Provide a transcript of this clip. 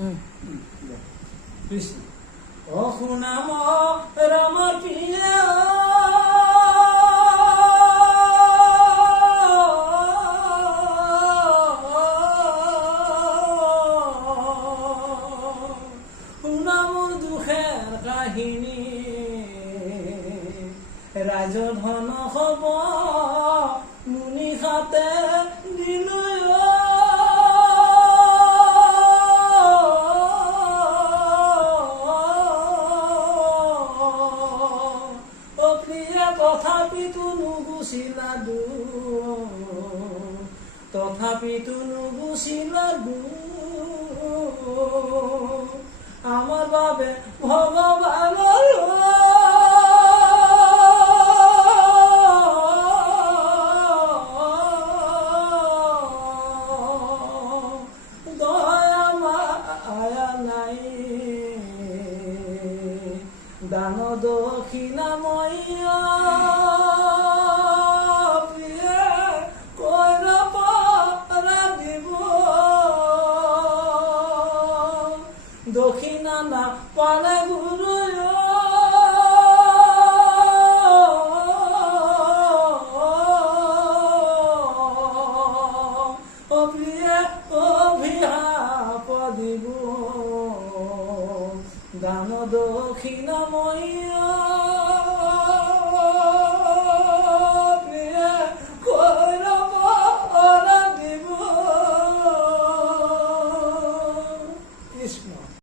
কৃষ্ণ ও শুনাম ৰাম প্ৰিয়া শুনাম দুখেৰ কাহিনী ৰাজধন হব মুনি হাতে দিলো তথাপিতো নুগুচিলা তথাপিতো নুগুচিলা আমাৰ বাবে ভগবানৰ দয়া মায়া নাই দান দক্ষিণাময় দক্ষিণা না পালে গুৰু অভিশাপ দিব দান দক্ষিণাময়